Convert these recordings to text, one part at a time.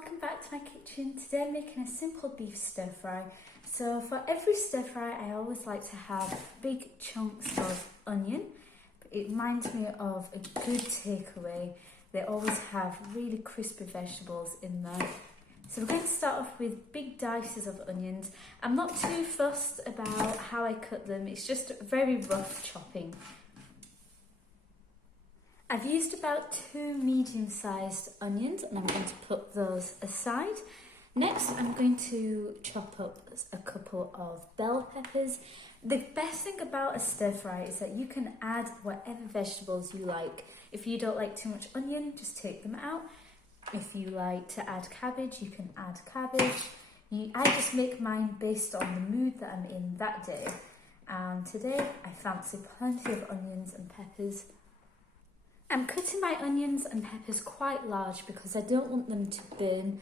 welcome back to my kitchen. Today I'm making a simple beef stir fry. So for every stir fry I always like to have big chunks of onion. It reminds me of a good takeaway. They always have really crispy vegetables in there. So we're going to start off with big dices of onions. I'm not too fussed about how I cut them, it's just very rough chopping. I've used about 2 medium-sized onions and I'm going to put those aside. Next, I'm going to chop up a couple of bell peppers. The best thing about a stir fry is that you can add whatever vegetables you like. If you don't like too much onion, just take them out. If you like to add cabbage, you can add cabbage. I just make mine based on the mood that I'm in that day. And today, I fancy plenty of onions and peppers. I'm cutting my onions and peppers quite large because I don't want them to burn,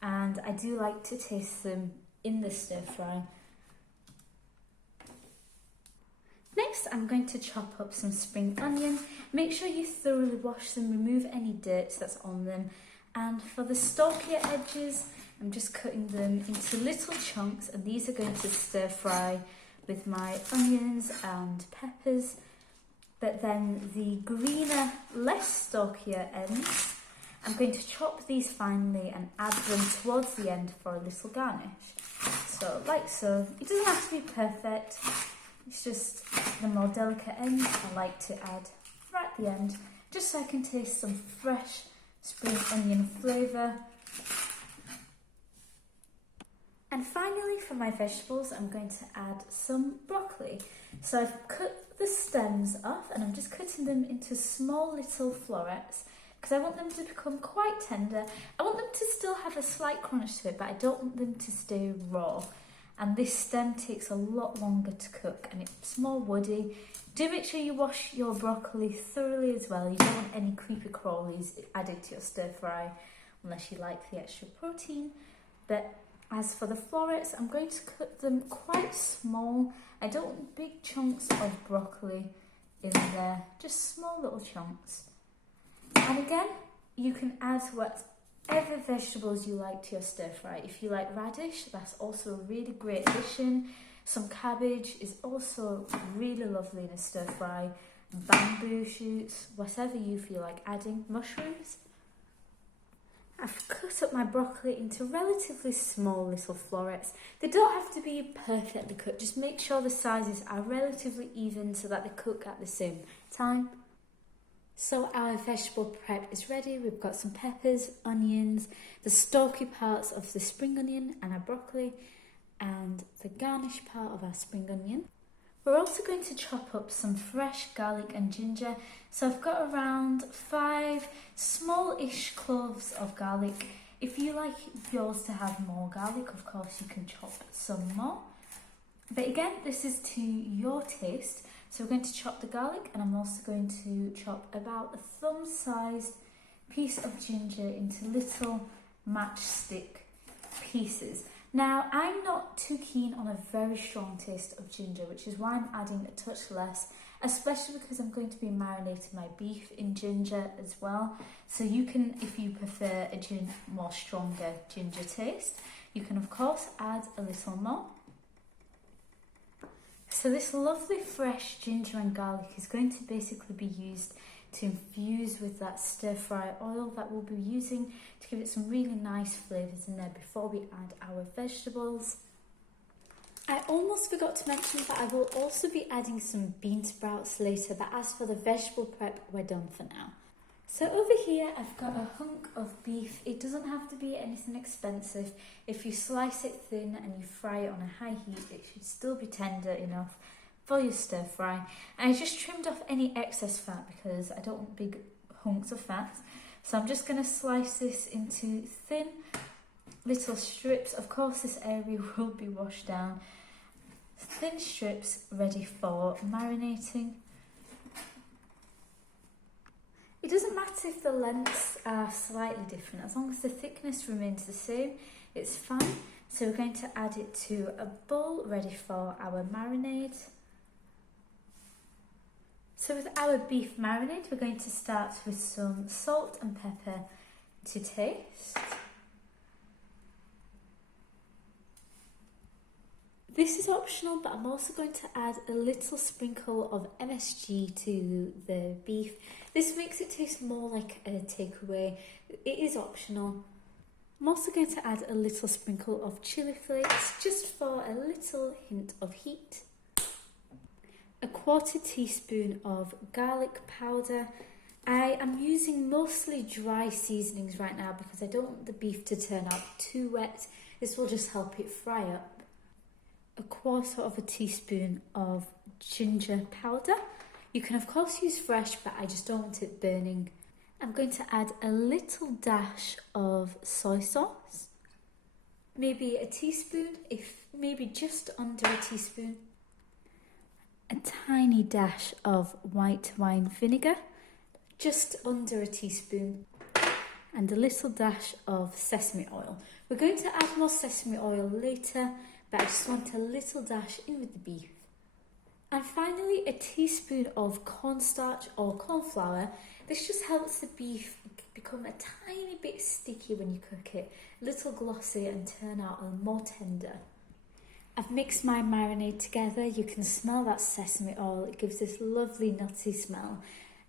and I do like to taste them in the stir fry. Next, I'm going to chop up some spring onion. Make sure you thoroughly wash them, remove any dirt that's on them. And for the stalkier edges, I'm just cutting them into little chunks, and these are going to stir fry with my onions and peppers. But then the greener, less stalkier ends, I'm going to chop these finely and add them towards the end for a little garnish. So, like so. It doesn't have to be perfect, it's just the more delicate ends I like to add right at the end, just so I can taste some fresh spring onion flavour. And finally, for my vegetables, I'm going to add some broccoli. So I've cut the stems off and I'm just cutting them into small little florets because I want them to become quite tender. I want them to still have a slight crunch to it, but I don't want them to stay raw. And this stem takes a lot longer to cook and it's more woody. Do make sure you wash your broccoli thoroughly as well. You don't want any creepy crawlies added to your stir fry unless you like the extra protein. But as for the florets, I'm going to cut them quite small. I don't want big chunks of broccoli in there, just small little chunks. And again, you can add whatever vegetables you like to your stir fry. If you like radish, that's also a really great addition. Some cabbage is also really lovely in a stir fry. Bamboo shoots, whatever you feel like adding. Mushrooms. I've cut up my broccoli into relatively small little florets. They don't have to be perfectly cut, just make sure the sizes are relatively even so that they cook at the same time. So our vegetable prep is ready. We've got some peppers, onions, the stalky parts of the spring onion and our broccoli, and the garnish part of our spring onion. We're also going to chop up some fresh garlic and ginger. So I've got around 5 small-ish cloves of garlic. If you like yours to have more garlic, of course you can chop some more. But again, this is to your taste. So we're going to chop the garlic, and I'm also going to chop about a thumb-sized piece of ginger into little matchstick pieces. Now, I'm not too keen on a very strong taste of ginger, which is why I'm adding a touch less, especially because I'm going to be marinating my beef in ginger as well. So you can, if you prefer a more stronger ginger taste, you can of course add a little more. So this lovely fresh ginger and garlic is going to basically be used to infuse with that stir fry oil that we'll be using to give it some really nice flavours in there before we add our vegetables. I almost forgot to mention that I will also be adding some bean sprouts later, but as for the vegetable prep, we're done for now. So over here I've got a hunk of beef. It doesn't have to be anything expensive. If you slice it thin and you fry it on a high heat, it should still be tender enough for your stir fry. And I just trimmed off any excess fat because I don't want big hunks of fat. So I'm just going to slice this into thin little strips. Of course this area will be washed down. Thin strips ready for marinating. It doesn't matter if the lengths are slightly different, as long as the thickness remains the same, it's fine. So we're going to add it to a bowl ready for our marinade. So with our beef marinade, we're going to start with some salt and pepper to taste. This is optional, but I'm also going to add a little sprinkle of MSG to the beef. This makes it taste more like a takeaway. It is optional. I'm also going to add a little sprinkle of chili flakes, just for a little hint of heat. A 1/4 teaspoon of garlic powder. I am using mostly dry seasonings right now because I don't want the beef to turn out too wet. This will just help it fry up. A 1/4 teaspoon of ginger powder. You can of course use fresh, but I just don't want it burning. I'm going to add a little dash of soy sauce. Maybe a teaspoon, maybe just under a teaspoon. A tiny dash of white wine vinegar, just under a teaspoon, and a little dash of sesame oil. We're going to add more sesame oil later, but I just want a little dash in with the beef. And finally, a teaspoon of cornstarch or corn flour. This just helps the beef become a tiny bit sticky when you cook it, a little glossy and turn out more tender. I've mixed my marinade together. You can smell that sesame oil. It gives this lovely nutty smell.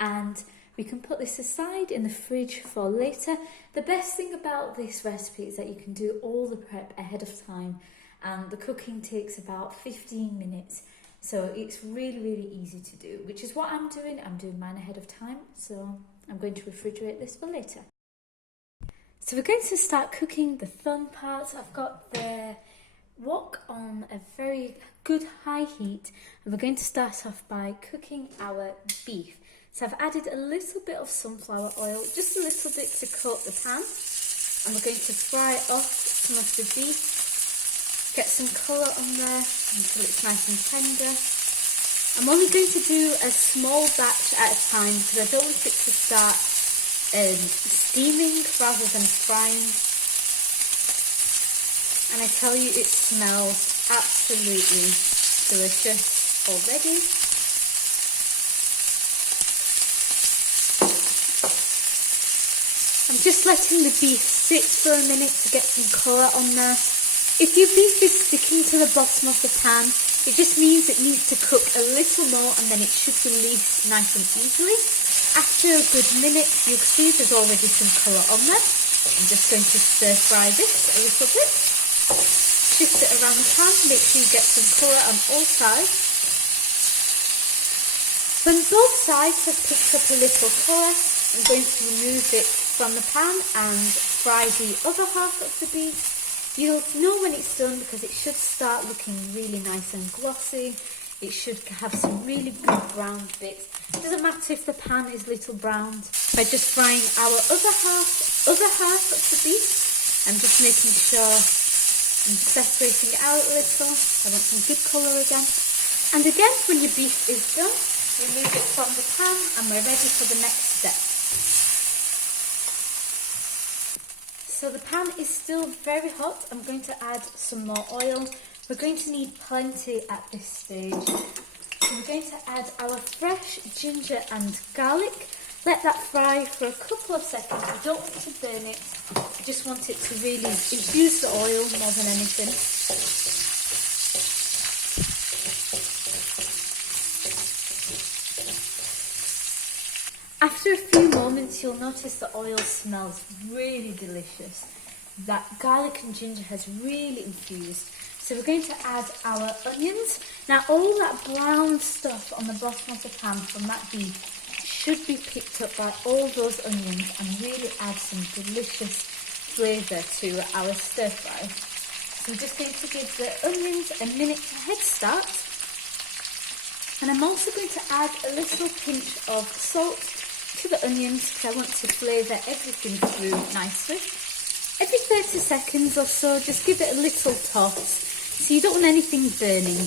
And we can put this aside in the fridge for later. The best thing about this recipe is that you can do all the prep ahead of time, and the cooking takes about 15 minutes. So it's really, really easy to do, which is what I'm doing. I'm doing mine ahead of time, so I'm going to refrigerate this for later. So we're going to start cooking the fun parts. I've got the wok on a very good high heat, and we're going to start off by cooking our beef. So I've added a little bit of sunflower oil, just a little bit to coat the pan, and we're going to fry off some of the beef. Get some colour on there until it's nice and tender. I'm only going to do a small batch at a time because I don't want it to start steaming rather than frying. And I tell you, it smells absolutely delicious already. I'm just letting the beef sit for a minute to get some colour on there. If your beef is sticking to the bottom of the pan, it just means it needs to cook a little more, and then it should release nice and easily. After a good minute, you'll see there's already some colour on there. I'm just going to stir fry this a little bit. Shift it around the pan to make sure you get some colour on all sides. When both sides have picked up a little colour, I'm going to remove it from the pan and fry the other half of the beef. You'll know when it's done because it should start looking really nice and glossy. It should have some really good brown bits. It doesn't matter if the pan is little browned. By just frying our other half of the beef, I'm just making sure I'm separating it out a little. I want some good colour again. And again, when your beef is done, remove it from the pan and we're ready for the next step. So the pan is still very hot. I'm going to add some more oil. We're going to need plenty at this stage. So we're going to add our fresh ginger and garlic. Let that fry for a couple of seconds. I don't want to burn it. I just want it to really infuse the oil more than anything. After a few moments, you'll notice the oil smells really delicious. That garlic and ginger has really infused. So we're going to add our onions. Now all that brown stuff on the bottom of the pan from that beef should be picked up by all those onions and really add some delicious flavour to our stir fry. So we're just going to give the onions a minute to head start. And I'm also going to add a little pinch of salt to the onions because I want to flavour everything through nicely. Every 30 seconds or so, just give it a little toss so you don't want anything burning.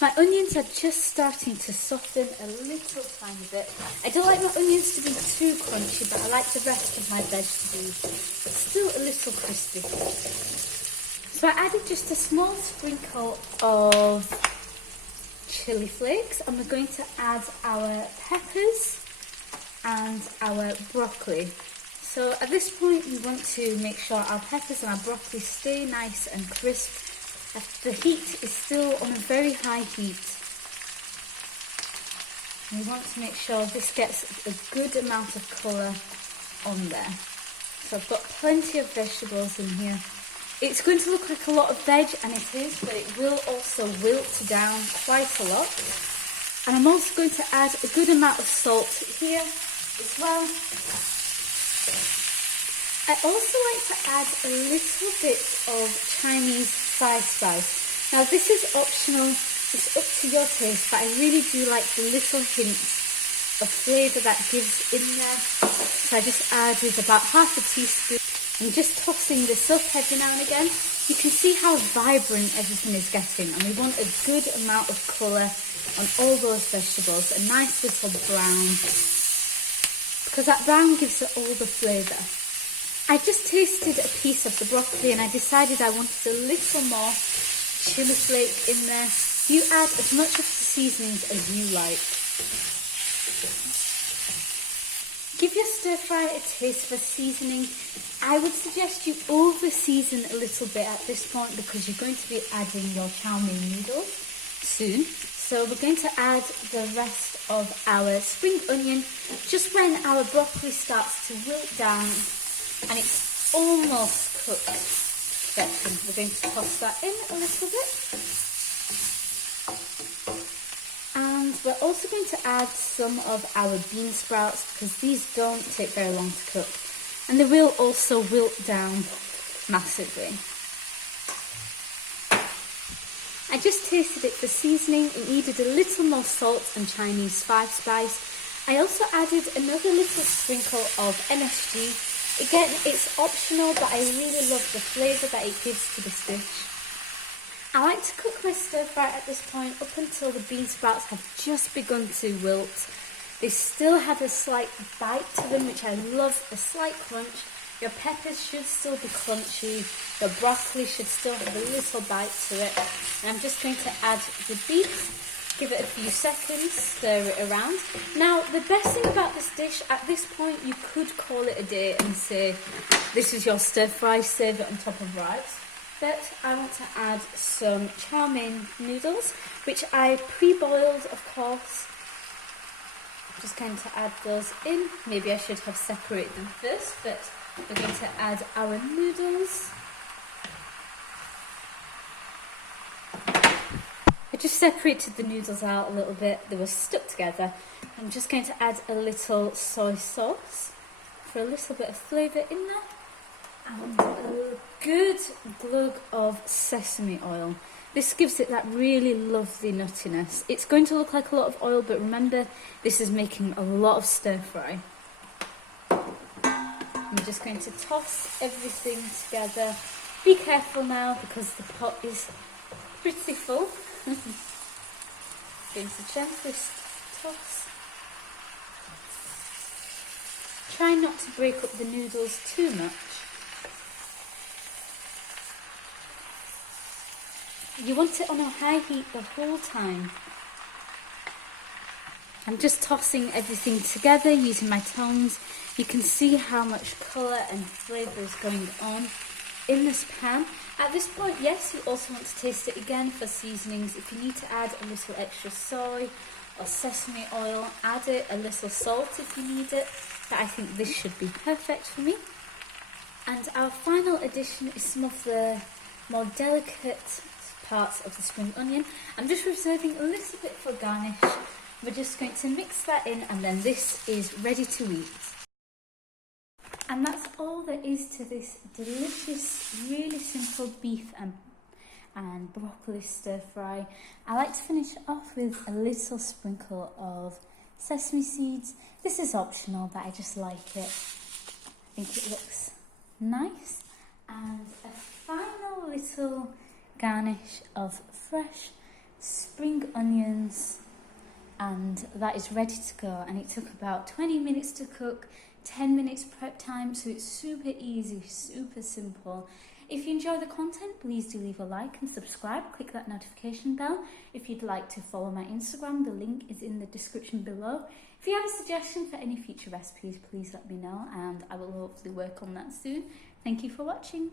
My onions are just starting to soften a little tiny bit. I don't like my onions to be too crunchy, but I like the rest of my veg to be still a little crispy. So I added just a small sprinkle of chili flakes, and we're going to add our peppers and our broccoli. So at this point we want to make sure our peppers and our broccoli stay nice and crisp. The heat is still on a very high heat. We want to make sure this gets a good amount of colour on there. So I've got plenty of vegetables in here. It's going to look like a lot of veg, and it is, but it will also wilt down quite a lot. And I'm also going to add a good amount of salt here as well. I also like to add a little bit of Chinese five spice. Now this is optional, it's up to your taste, but I really do like the little hints of flavour that gives in there. So I just added about half a teaspoon. I'm just tossing this up every now and again. You can see how vibrant everything is getting, and we want a good amount of colour on all those vegetables, a nice little brown, because that brown gives it all the flavour. I just tasted a piece of the broccoli and I decided I wanted a little more chili flake in there. You add as much of the seasonings as you like. Give your stir fry a taste for seasoning. I would suggest you over season a little bit at this point because you're going to be adding your chow mein noodles soon. So we're going to add the rest of our spring onion just when our broccoli starts to wilt down and it's almost cooked to perfection. We're going to toss that in a little bit. And we're also going to add some of our bean sprouts because these don't take very long to cook. And they will also wilt down massively. I just tasted it for seasoning. It needed a little more salt and Chinese five spice. I also added another little sprinkle of MSG. Again, it's optional, but I really love the flavour that it gives to this dish. I like to cook my stir fry at this point up until the bean sprouts have just begun to wilt. They still have a slight bite to them, which I love, a slight crunch. Your peppers should still be crunchy. The broccoli should still have a little bite to it. And I'm just going to add the beef. Give it a few seconds, stir it around. Now, the best thing about this dish, at this point, you could call it a day and say, this is your stir fry, serve it on top of rice. But I want to add some chow mein noodles, which I pre-boiled, of course. I'm just going to add those in. Maybe I should have separated them first, but we're going to add our noodles. I just separated the noodles out a little bit. They were stuck together. I'm just going to add a little soy sauce for a little bit of flavour in there. And a good glug of sesame oil. This gives it that really lovely nuttiness. It's going to look like a lot of oil, but remember, this is making a lot of stir fry. I'm just going to toss everything together. Be careful now because the pot is pretty full. Going to gently toss. Try not to break up the noodles too much. You want it on a high heat the whole time. I'm just tossing everything together using my tongs. You can see how much colour and flavour is going on in this pan. At this point, yes, you also want to taste it again for seasonings. If you need to add a little extra soy or sesame oil, add it, a little salt if you need it. But I think this should be perfect for me. And our final addition is some of the more delicate parts of the spring onion. I'm just reserving a little bit for garnish. We're just going to mix that in and then this is ready to eat. And that's all there is to this delicious, really simple beef and broccoli stir fry. I like to finish off with a little sprinkle of sesame seeds. This is optional, but I just like it. I think it looks nice. And a final little garnish of fresh spring onions, and that is ready to go. And it took about 20 minutes to cook, 10 minutes prep time, so it's super easy, super simple. If you enjoy the content, please do leave a like and subscribe. Click that notification bell. If you'd like to follow my Instagram, the link is in the description below. If you have a suggestion for any future recipes, please let me know and I will hopefully work on that soon. Thank you for watching.